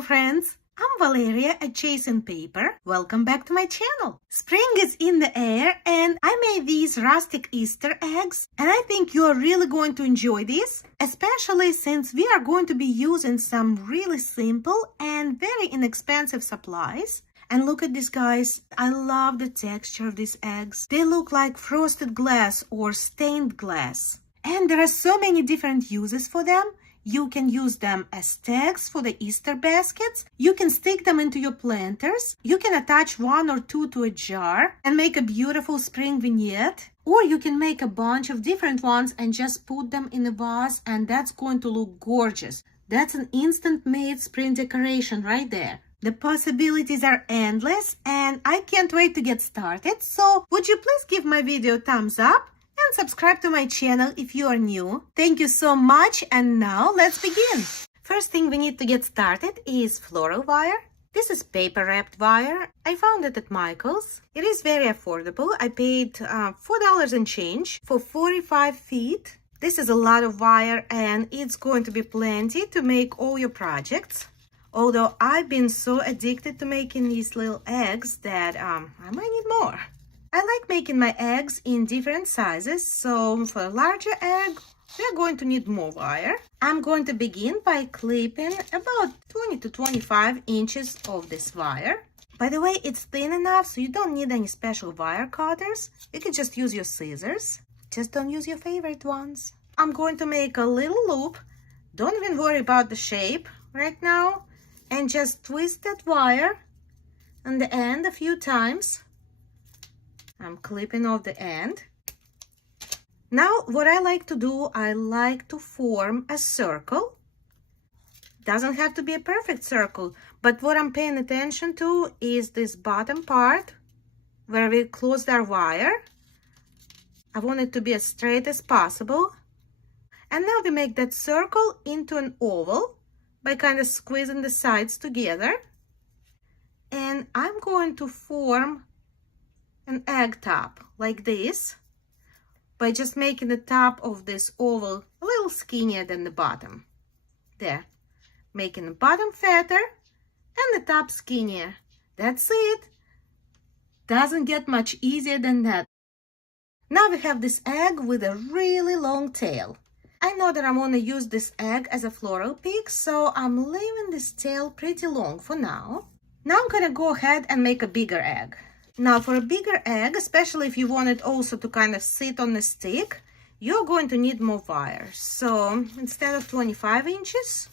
Hello friends, I'm Valeria at Chasing Paper. Welcome back to my channel. Spring is in the air and I made these rustic Easter eggs and I think you are really going to enjoy this, especially since we are going to be using some really simple and very inexpensive supplies. And look at this, guys. I love the texture of these eggs. They look like frosted glass or stained glass. And there are so many different uses for them. You can use them as tags for the Easter baskets. You can stick them into your planters. You can attach one or two to a jar and make a beautiful spring vignette. Or you can make a bunch of different ones and just put them in a vase, and that's going to look gorgeous. That's an instant made spring decoration right there. The possibilities are endless and I can't wait to get started. So would you please give my video a thumbs up? And subscribe to my channel if you are new. Thank you so much, and now let's begin. First thing we need to get started is floral wire. This is paper wrapped wire. I found it at Michael's. It is very affordable. I paid $4 and change for 45 feet. This is a lot of wire and it's going to be plenty to make all your projects. Although I've been so addicted to making these little eggs that I might need more. I like making my eggs in different sizes, so for a larger egg, we're going to need more wire. I'm going to begin by clipping about 20 to 25 inches of this wire. By the way, it's thin enough, so you don't need any special wire cutters. You can just use your scissors. Just don't use your favorite ones. I'm going to make a little loop. Don't even worry about the shape right now. And just twist that wire on the end a few times. I'm clipping off the end. Now, what I like to do, I like to form a circle. Doesn't have to be a perfect circle, but what I'm paying attention to is this bottom part where we closed our wire. I want it to be as straight as possible. And now we make that circle into an oval by kind of squeezing the sides together. And I'm going to form an egg top like this by just making the top of this oval a little skinnier than the bottom. There, making the bottom fatter and the top skinnier. That's it. Doesn't get much easier than that. Now we have this egg with a really long tail. I know that I'm going to use this egg as a floral peak, so I'm leaving this tail pretty long for now. Now I'm going to go ahead and make a bigger egg. Now for a bigger egg, especially if you want it also to kind of sit on the stick, you're going to need more wire. So instead of 25 inches,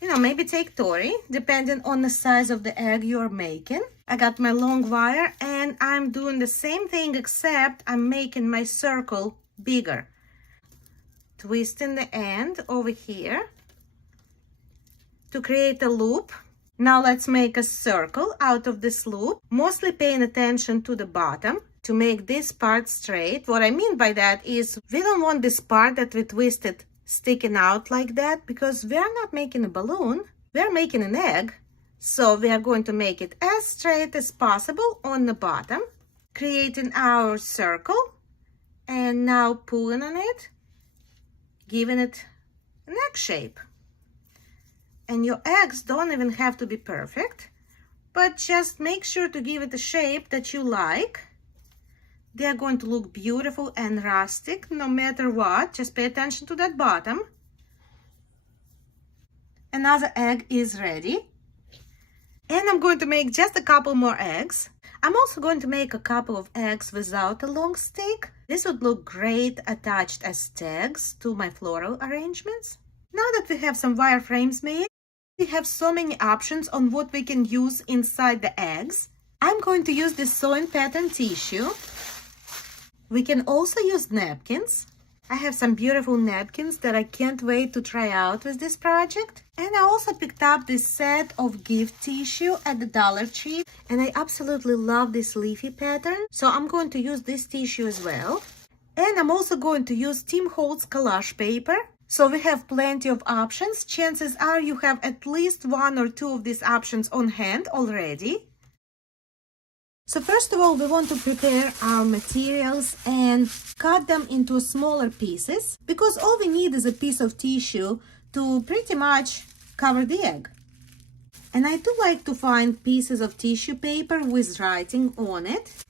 maybe take 30, depending on the size of the egg you're making. I got my long wire and I'm doing the same thing, except I'm making my circle bigger. Twisting the end over here to create a loop. Now let's make a circle out of this loop, mostly paying attention to the bottom to make this part straight. What I mean by that is we don't want this part that we twisted sticking out like that, because we are not making a balloon, we are making an egg. So we are going to make it as straight as possible on the bottom, creating our circle, and now pulling on it, giving it an egg shape. And your eggs don't even have to be perfect, but just make sure to give it a shape that you like. They are going to look beautiful and rustic no matter what. Just pay attention to that bottom. Another egg is ready. And I'm going to make just a couple more eggs. I'm also going to make a couple of eggs without a long stick. This would look great attached as tags to my floral arrangements. Now that we have some wireframes made, we have so many options on what we can use inside the eggs. I'm going to use this sewing pattern tissue. We can also use napkins. I have some beautiful napkins that I can't wait to try out with this project. And I also picked up this set of gift tissue at the Dollar Tree. And I absolutely love this leafy pattern. So I'm going to use this tissue as well. And I'm also going to use Tim Holtz collage paper. So we have plenty of options. Chances are you have at least one or two of these options on hand already. So first of all, we want to prepare our materials and cut them into smaller pieces, because all we need is a piece of tissue to pretty much cover the egg. And I do like to find pieces of tissue paper with writing on it,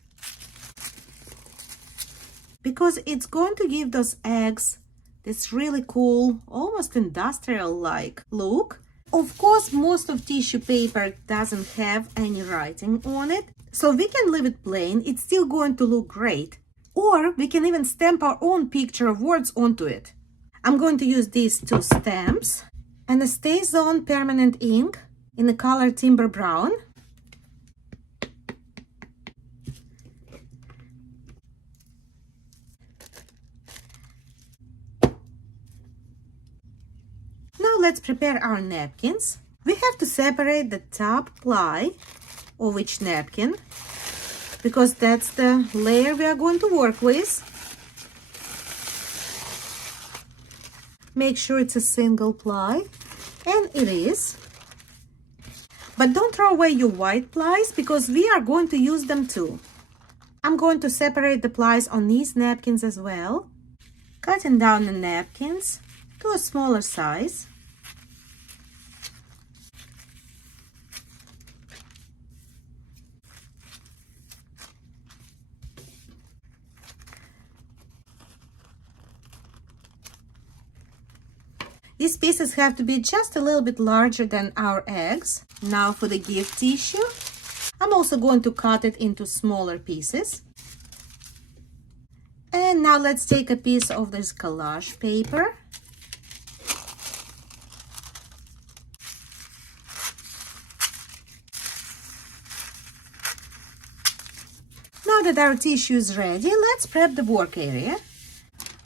because it's going to give those eggs this really cool, almost industrial-like look. Of course, most of tissue paper doesn't have any writing on it, so we can leave it plain. It's still going to look great. Or we can even stamp our own picture of words onto it. I'm going to use these two stamps and a Stay Zone permanent ink in the color Timber Brown. Now let's prepare our napkins. We have to separate the top ply of each napkin, because that's the layer we are going to work with. Make sure it's a single ply, and it is. But don't throw away your white plies, because we are going to use them too. I'm going to separate the plies on these napkins as well, cutting down the napkins to a smaller size. These pieces have to be just a little bit larger than our eggs. Now for the gift tissue, I'm also going to cut it into smaller pieces. And now let's take a piece of this collage paper. Now that our tissue is ready, let's prep the work area.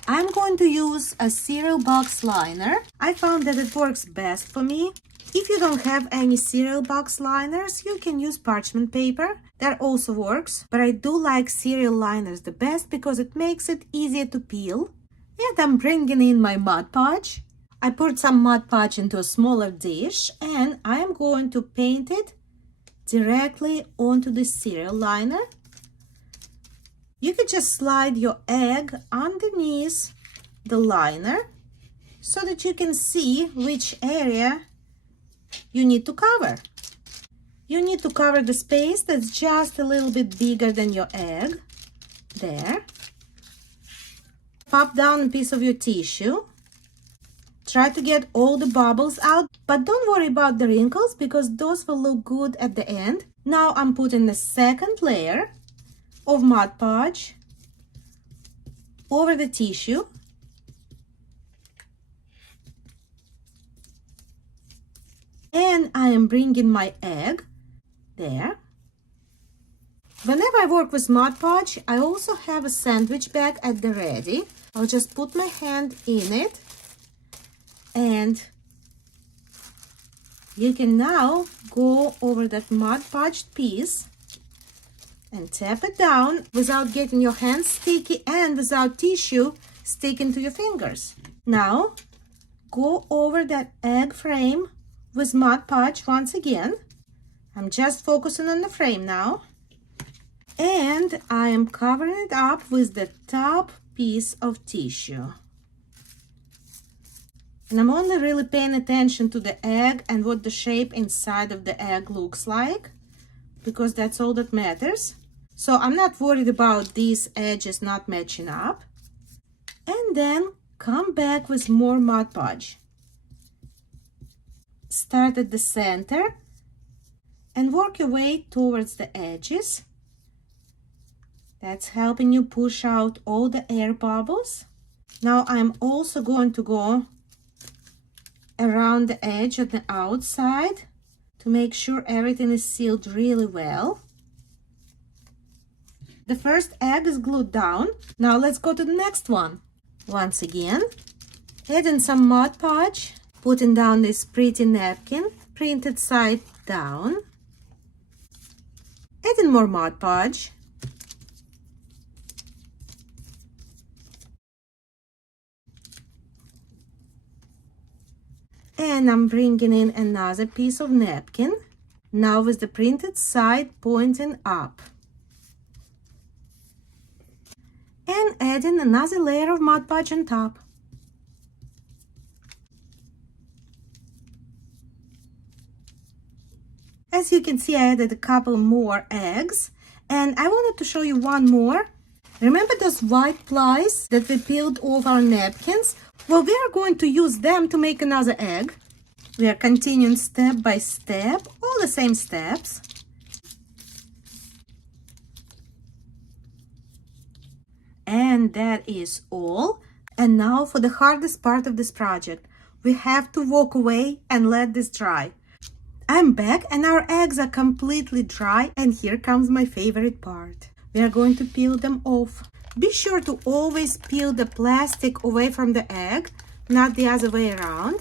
I'm going to use a cereal box liner. I found that it works best for me. If you don't have any cereal box liners, you can use parchment paper. That also works, but I do like cereal liners the best because it makes it easier to peel. And I'm bringing in my Mod Podge. I poured some Mod Podge into a smaller dish, and I'm going to paint it directly onto the cereal liner. You could just slide your egg underneath the liner so that you can see which area you need to cover. You need to cover the space that's just a little bit bigger than your egg. There. Pop down a piece of your tissue. Try to get all the bubbles out, but don't worry about the wrinkles because those will look good at the end. Now I'm putting the second layer of Mod Podge over the tissue. And I am bringing my egg there. Whenever I work with Mod Podge, I also have a sandwich bag at the ready. I'll just put my hand in it, and you can now go over that Mod Podged piece and tap it down without getting your hands sticky and without tissue sticking to your fingers. Now, go over that egg frame with Mod Podge once again. I'm just focusing on the frame now. And I am covering it up with the top piece of tissue. And I'm only really paying attention to the egg and what the shape inside of the egg looks like, because that's all that matters. So I'm not worried about these edges not matching up. And then come back with more Mod Podge. Start at the center and work your way towards the edges. That's helping you push out all the air bubbles. Now I'm also going to go around the edge on the outside to make sure everything is sealed really well. The first egg is glued down. Now let's go to the next one. Once again, adding some Mod Podge, putting down this pretty napkin, printed side down. Adding more Mod Podge. And I'm bringing in another piece of napkin, now with the printed side pointing up. And adding another layer of Mod Podge on top. As you can see, I added a couple more eggs, and I wanted to show you one more. Remember those white plies that we peeled off our napkins? Well, we are going to use them to make another egg. We are continuing step by step, all the same steps. And that is all. And now for the hardest part of this project. We have to walk away and let this dry. I'm back and our eggs are completely dry, and here comes my favorite part. We are going to peel them off. Be sure to always peel the plastic away from the egg, not the other way around.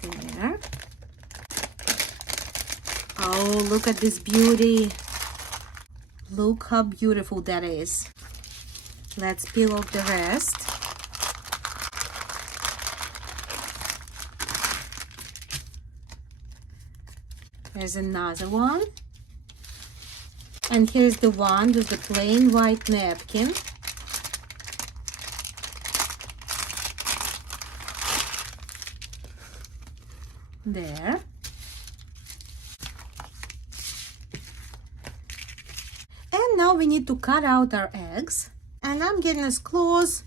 There. Oh, look at this beauty. Look how beautiful that is. Let's peel off the rest. There's another one. And here's the one with the plain white napkin. There. And now we need to cut out our eggs. And I'm getting as close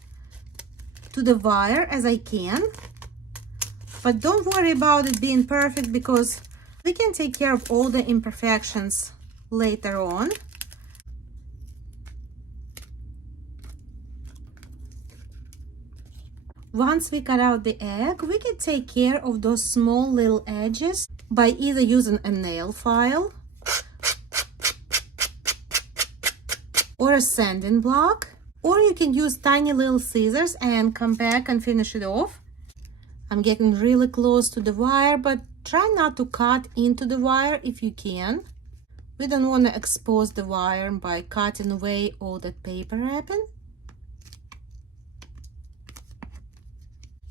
to the wire as I can. But don't worry about it being perfect, because we can take care of all the imperfections later on. Once we cut out the egg, we can take care of those small little edges by either using a nail file or a sanding block, or you can use tiny little scissors and come back and finish it off. I'm getting really close to the wire, but try not to cut into the wire if you can. We don't want to expose the wire by cutting away all that paper wrapping.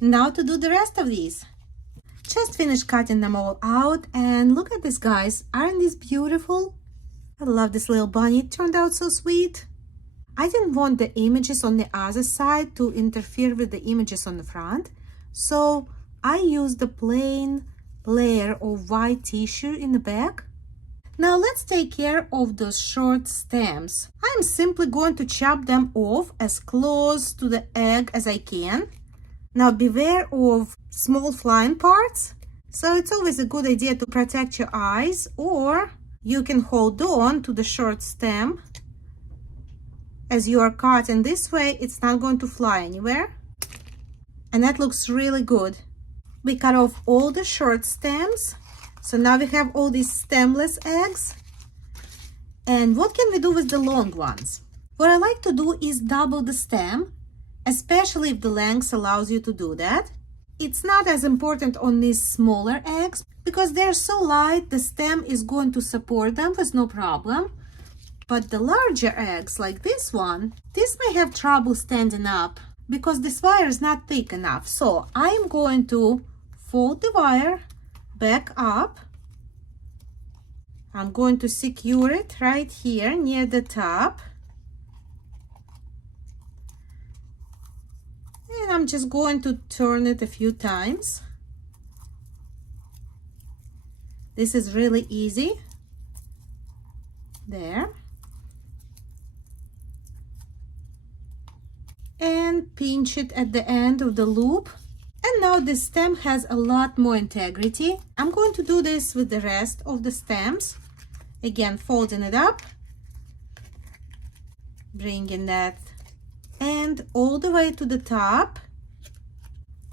Now to do the rest of these. Just finished cutting them all out, and look at this, guys. Aren't these beautiful? I love this little bunny. It turned out so sweet. I didn't want the images on the other side to interfere with the images on the front, so I used the plain layer of white tissue in the back. Now let's take care of those short stems. I'm simply going to chop them off as close to the egg as I can. Now beware of small flying parts, so it's always a good idea to protect your eyes, or you can hold on to the short stem. As you are cutting this way, it's not going to fly anywhere. And that looks really good. We cut off all the short stems. So now we have all these stemless eggs. And what can we do with the long ones? What I like to do is double the stem, especially if the length allows you to do that. It's not as important on these smaller eggs because they're so light, the stem is going to support them with no problem. But the larger eggs, like this one, this may have trouble standing up because this wire is not thick enough. So I'm going to fold the wire back up. I'm going to secure it right here near the top. And I'm just going to turn it a few times. This is really easy. There. And pinch it at the end of the loop. And now the stem has a lot more integrity. I'm going to do this with the rest of the stems. Again, folding it up, bringing that end all the way to the top,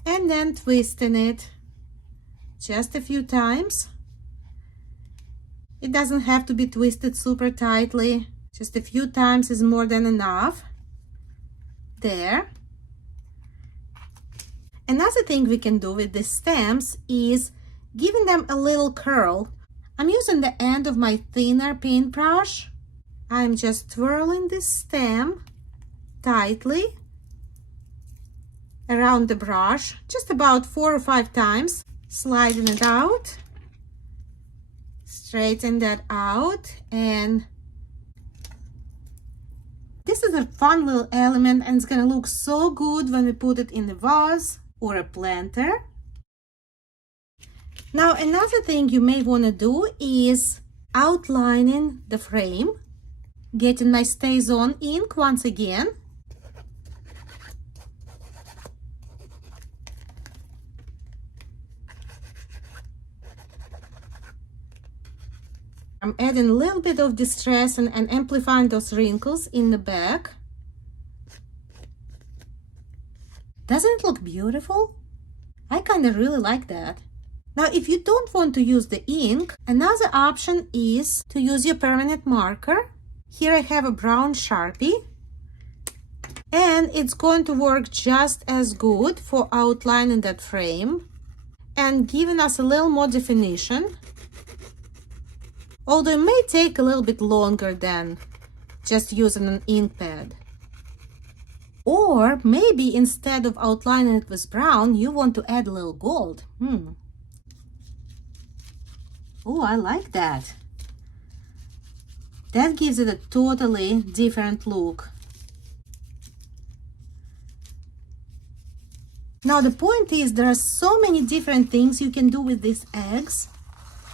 and then twisting it just a few times. It doesn't have to be twisted super tightly. Just a few times is more than enough. There. Another thing we can do with the stems is giving them a little curl. I'm using the end of my thinner paintbrush. I'm just twirling this stem tightly around the brush, just about 4 or 5 times, sliding it out, straighten that out, and this is a fun little element, and it's gonna look so good when we put it in the vase or a planter. Now another thing you may want to do is outlining the frame, getting my StazOn ink once again. I'm adding a little bit of distress and amplifying those wrinkles in the back. Doesn't it look beautiful? I kind of really like that. Now, if you don't want to use the ink, another option is to use your permanent marker. Here I have a brown Sharpie, and it's going to work just as good for outlining that frame and giving us a little more definition. Although it may take a little bit longer than just using an ink pad. Or maybe instead of outlining it with brown, you want to add a little gold. Oh, I like that. That gives it a totally different look. Now the point is, there are so many different things you can do with these eggs.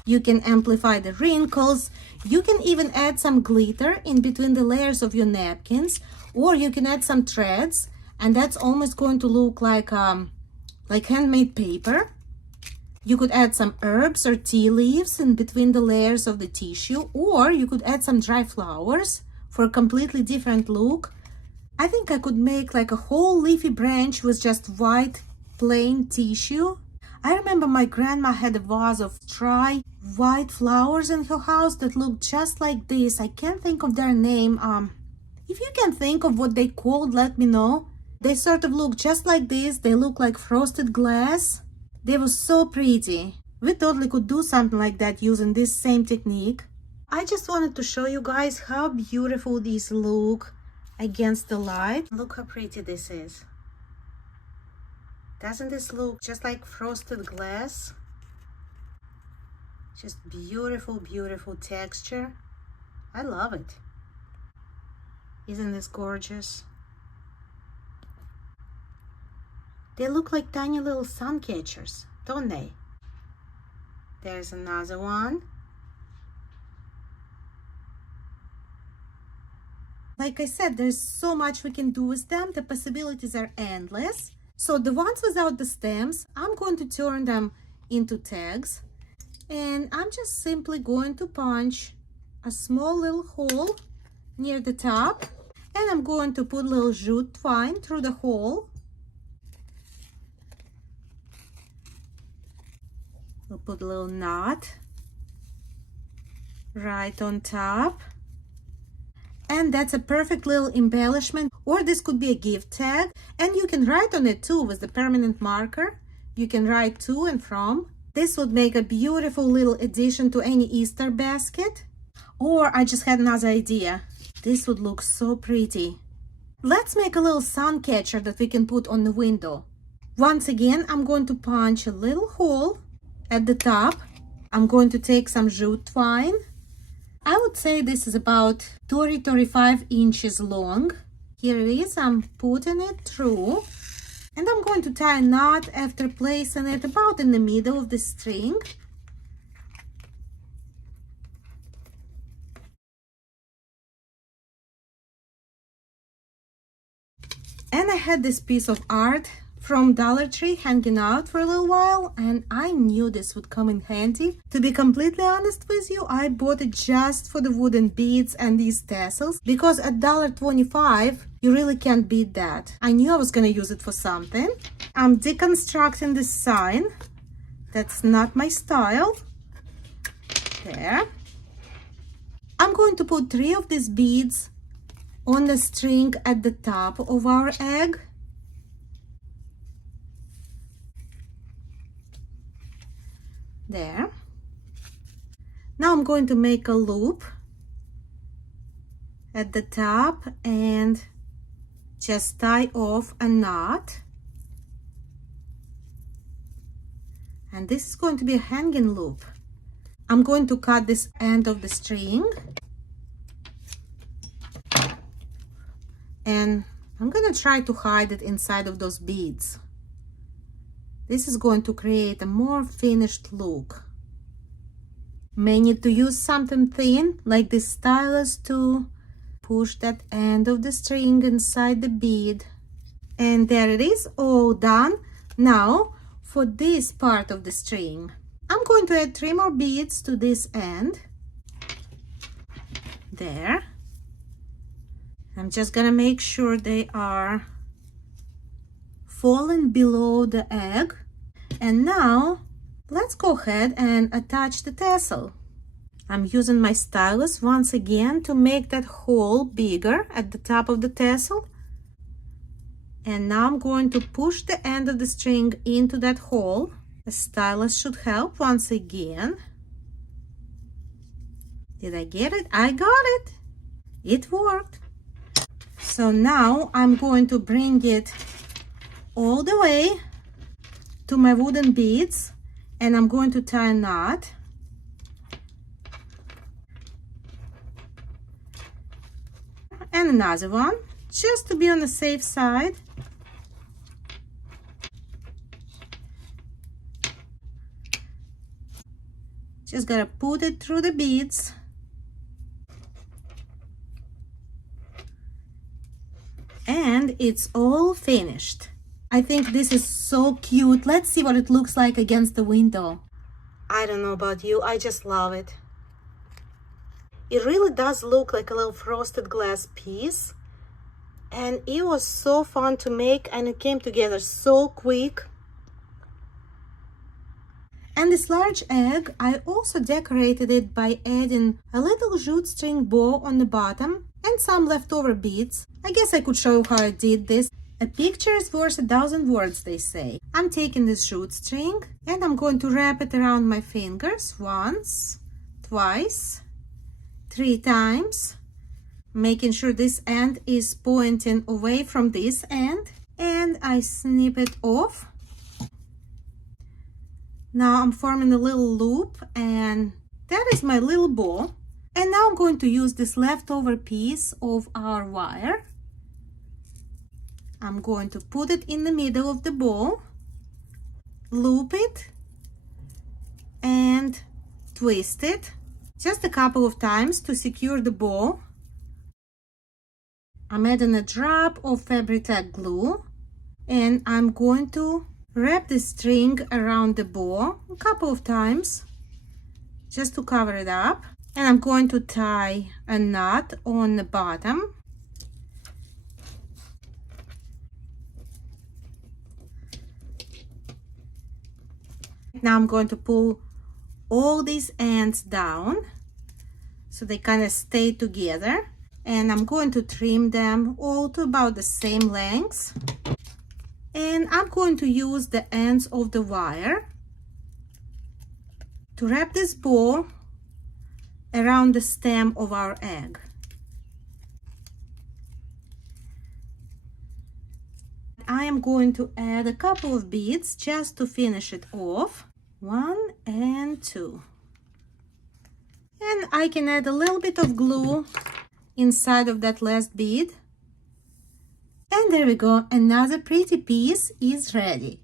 You can amplify the wrinkles. You can even add some glitter in between the layers of your napkins, or you can add some threads, and that's almost going to look like handmade paper. You could add some herbs or tea leaves in between the layers of the tissue, or you could add some dry flowers for a completely different look. I think I could make like a whole leafy branch with just white plain tissue. I remember my grandma had a vase of dry white flowers in her house that looked just like this. I can't think of their name. If you can think of what they called, let me know. They sort of look just like this. They look like frosted glass. They were so pretty. We totally could do something like that using this same technique. I just wanted to show you guys how beautiful these look against the light. Look how pretty this is. Doesn't this look just like frosted glass? Just beautiful, beautiful texture. I love it. Isn't this gorgeous? They look like tiny little sun catchers, don't they? There's another one. Like I said, there's so much we can do with them. The possibilities are endless. So the ones without the stems, I'm going to turn them into tags. And I'm just simply going to punch a small little hole near the top. And I'm going to put a little jute twine through the hole. We'll put a little knot right on top. And that's a perfect little embellishment, or this could be a gift tag, and you can write on it too with the permanent marker. You can write to and from. This would make a beautiful little addition to any Easter basket. Or I just had another idea. This would look so pretty. Let's make a little sun catcher that we can put on the window. Once again, I'm going to punch a little hole at the top. I'm going to take some jute twine. I would say this is about 35 inches long. Here it is. I'm putting it through. And I'm going to tie a knot after placing it about in the middle of the string. And I had this piece of art from Dollar Tree hanging out for a little while, and I knew this would come in handy. To be completely honest with you, I bought it just for the wooden beads and these tassels, because at $1.25 you really can't beat that. I knew I was gonna use it for something. I'm deconstructing this sign. That's not my style. There. I'm going to put 3 of these beads on the string at the top of our egg. There. Now I'm going to make a loop at the top and just tie off a knot. And this is going to be a hanging loop. I'm going to cut this end of the string. And I'm going to try to hide it inside of those beads. This is going to create a more finished look. May need to use something thin like this stylus to push that end of the string inside the bead. And there it is, all done. Now for this part of the string, I'm going to add 3 more beads to this end. There. I'm just gonna make sure they are falling below the egg. And now let's go ahead and attach the tassel. I'm using my stylus once again to make that hole bigger at the top of the tassel. And now I'm going to push the end of the string into that hole. The stylus should help once again. Did I get it? I got it. It worked. So now I'm going to bring it all the way to my wooden beads, and I'm going to tie a knot. And another one, just to be on the safe side. Just gotta put it through the beads. And it's all finished. I think this is so cute. Let's see what it looks like against the window. I don't know about you, I just love it. It really does look like a little frosted glass piece. And it was so fun to make, and it came together so quick. And this large egg, I also decorated it by adding a little jute string bow on the bottom and some leftover beads. I guess I could show you how I did this. A picture is worth 1,000 words, they say. I'm taking this jute string and I'm going to wrap it around my fingers once, twice, 3 times, making sure this end is pointing away from this end, and I snip it off. Now I'm forming a little loop, and that is my little bow. And now I'm going to use this leftover piece of our wire. I'm going to put it in the middle of the bow, loop it, and twist it just a couple of times to secure the bow. I'm adding a drop of Fabri-Tac glue, and I'm going to wrap the string around the bow a couple of times just to cover it up. And I'm going to tie a knot on the bottom. Now I'm going to pull all these ends down so they kind of stay together. And I'm going to trim them all to about the same length. And I'm going to use the ends of the wire to wrap this bow around the stem of our egg. I am going to add a couple of beads just to finish it off. 1 and 2. And I can add a little bit of glue inside of that last bead. And there we go, another pretty piece is ready.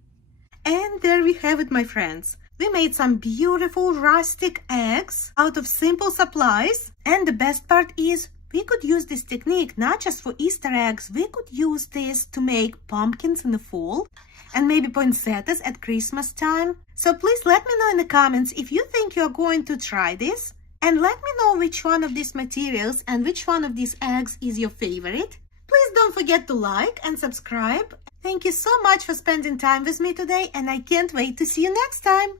And there we have it, my friends. We made some beautiful rustic eggs out of simple supplies. And the best part is we could use this technique not just for Easter eggs. We could use this to make pumpkins in the fall and maybe poinsettias at Christmas time. So please let me know in the comments if you think you're going to try this. And let me know which one of these materials and which one of these eggs is your favorite. Please don't forget to like and subscribe. Thank you so much for spending time with me today, and I can't wait to see you next time.